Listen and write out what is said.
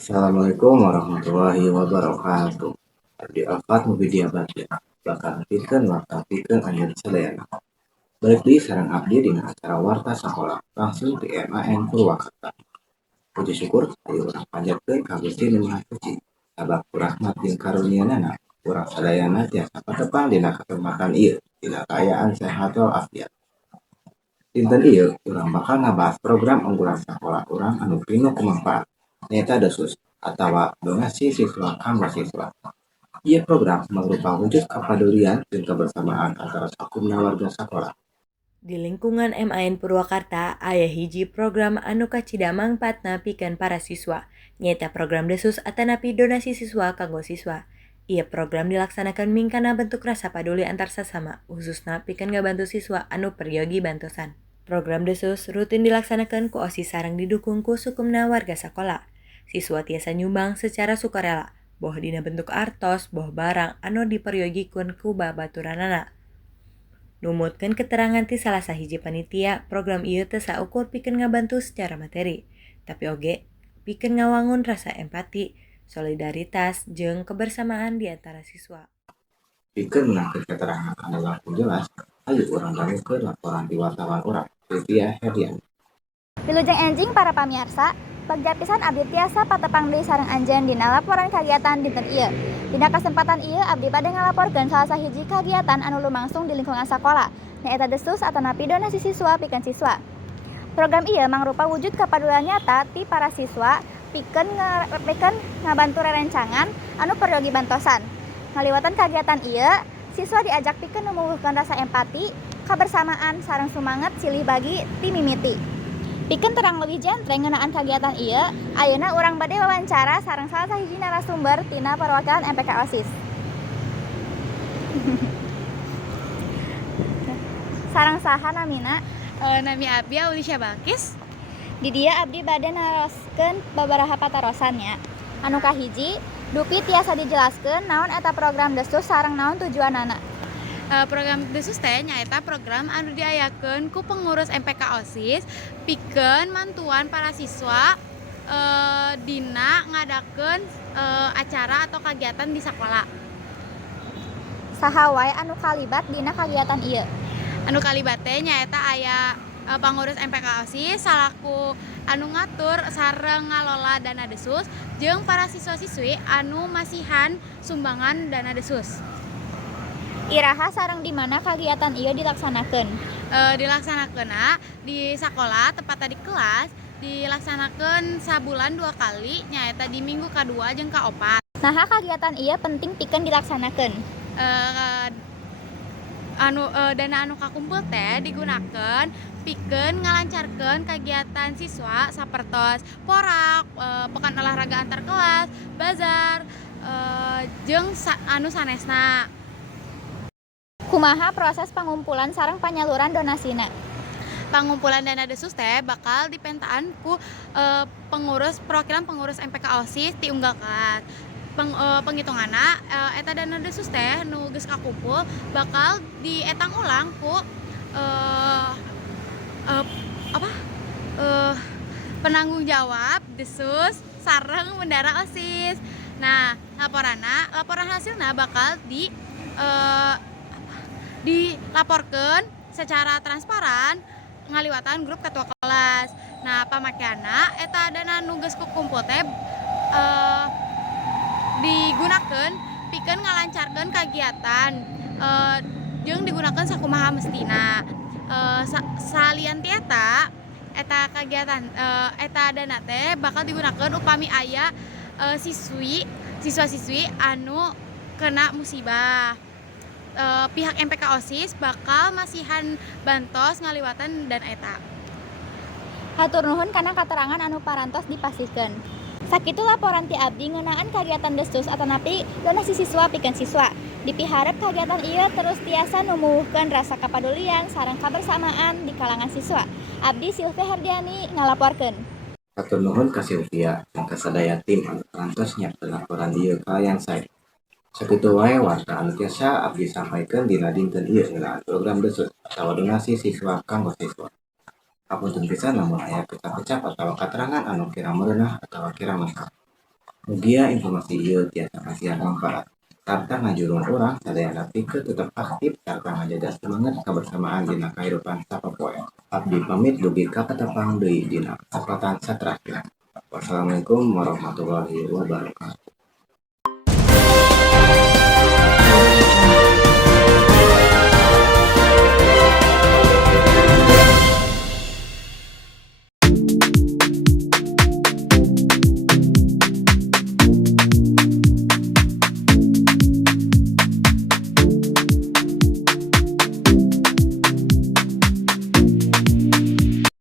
Assalamualaikum warahmatullahi wabarakatuh. Abdi Alfat Mubidia Bagja. Bakal pikeun warta pikeun anjeun sadayana. Balik deui sareng abdi dina acara warta sakola langsung di MAN Purwakarta. Puji syukur ayo urang panjatkeun ka Gusti Nu Maha Suci. Sabab rahmat jeung karunia-Na urang sadayana tiasa patepang dina kesempatan ieu dina kaayaan sehat walafiat. Dinten ieu urang bakal ngabahas program unggulan sakola urang anu pinu kumanfaat nyaeta DOSUS atawa donasi siswa kanggo siswa. Ieu program mangrupa wujud kapedulian jeung kebersamaan antara sakumna warga sakola. Di lingkungan MAN Purwakarta aya hiji program anu kacida mangpaatna pikeun para siswa, nyaeta program DOSUS atanapi donasi siswa kanggo siswa. Ieu program dilaksanakan mingkana bentuk rasa paduli antar sasama, khususna pikeun ngabantu siswa anu peryogi bantosan. Program DOSUS rutin dilaksanakan ku OSIS sareng didukung ku sukumna warga sakola. Siswa tiasa nyumbang secara sukarela, boh dina bentuk artos, boh barang anu diperyogikeun ku babaturanana. Numutkeun keterangan ti salah sahiji panitia, program ieu teu saukur pikeun ngabantu secara materi, tapi oge pikeun ngawangun rasa empati, solidaritas, jeung kebersamaan di antara siswa. Pikeun menangkeun keterangan anu langkung jelas, ayo urang dangukeun laporan di wartawan urang, Sylvia Herdian. Wilujeng enjing para pamirsa, bagja pisan abdi tiasa patepang deui sareng anjeun dina laporan kagiatan dinten ieu. Dina kasempatan ieu abdi bade ngalaporkeun salah sahiji kagiatan anu lumangsung di lingkungan sakola, nyaeta DOSUS atanapi donasi siswa pikeun siswa. Program ieu mangrupa wujud kapedulian nyata ti para siswa pikeun ngabantu rerencangan anu peryogi bantosan. Ngaliwatan kagiatan ieu, siswa diajak pikeun numbuhkeun rasa empati, kabersamaan sareng sumanget silih bagi ti mimiti. Pikeun terang leuwih jentreng ngeunaan kagiatan ieu, ayeuna urang bade wawancara sareng salah sahiji narasumber tina perwakilan MPK OSIS. Sareng saha namina? Nami abdi Aulisya Balkis. Di dieu abdi bade naroskeun babaraha patarosannya. Anu kahiji, dupi tiasa dijelaskeun naon eta program DOSUS sareng naon tujuanana. Program DOSUS teh nyaeta program anu diayakeun ku pengurus MPK OSIS pikeun mantuan para siswa dina ngadakeun acara atau kegiatan di sekolah. Saha wae anu kalibat dina kagiatan ieu? Anu kalibat teh nyaeta aya pengurus MPK OSIS salaku anu ngatur sareng ngalola dana DOSUS jeung para siswa-siswi anu masihan sumbangan dana DOSUS. Iraha sareng di mana kagiatan ieu dilaksanakeun? Dilaksanakeunna di sekolah tepatna di kelas dilaksanakeun sabulan 2 kali nyaeta di minggu kadua jeung kaopat. Naha kagiatan ieu penting pikeun dilaksanakeun? Dana anu kakumpul teh digunakeun pikeun ngalancarkeun kagiatan siswa sapertos porak, pekan olahraga antar kelas, bazar, jeung anu sanesna. Kumaha proses pangumpulan sareng panyaluran donasina? Pangumpulan dana DOSUS teh bakal dipentaan ku perwakilan pengurus MPK OSIS ti unggal kelas. Penghitunganna eta dana DOSUS teh nu geus kakumpul bakal dietang ulang ku penanggung jawab DOSUS sareng bendara OSIS. Nah, laporan hasilna bakal dilaporkeun secara transparan ngaliwatan grup ketua kelas. Nah, pamakeanna eta dana nu geus kukumpul teh digunakeun pikeun ngalancarkeun kagiatan jeung digunakeun sakumaha mestina. Salian ti eta kagiatan eta dana teh bakal digunakeun upami aya siswa-siswi anu kena musibah. Pihak MPK OSIS bakal masihan bantos ngaliwatan dan eta. Hatur nuhun kana katerangan anu parantos dipasihkeun. Sakitu laporan ti abdi ngeunaan kagiatan DOSUS atanapi donasi siswa pikeun siswa. Dipiharep kagiatan ieu terus tiasa numbuhkeun rasa kapedulian sareng kabersamaan di kalangan siswa. Abdi Sylvia Herdiani ngalaporkeun. Hatur nuhun ka Sylvia jeung ka sadaya tim anu parantos nyiapkeun laporan ieu kalayan sae. Sakitu wae warta anu tiasa abdi sampaikeun dina dinten ieu ngeunaan program DOSUS atawa donasi siswa kanggo siswa. Hapunten pisan lamun aya pecah-pecah atawa katerangan anu kirang meunah atawa kirang lengkap. Mugia informasi ieu tiasa kasihan manfaat sarta ngajurun urang sadayana pikeun tetep aktif sarta ngajaga semangat kebersamaan dina kahirupan sapopoe. Abdi pamit dugi ka katapang deui dina kesempatan saterakhir. Wassalamualaikum warahmatullahi wabarakatuh.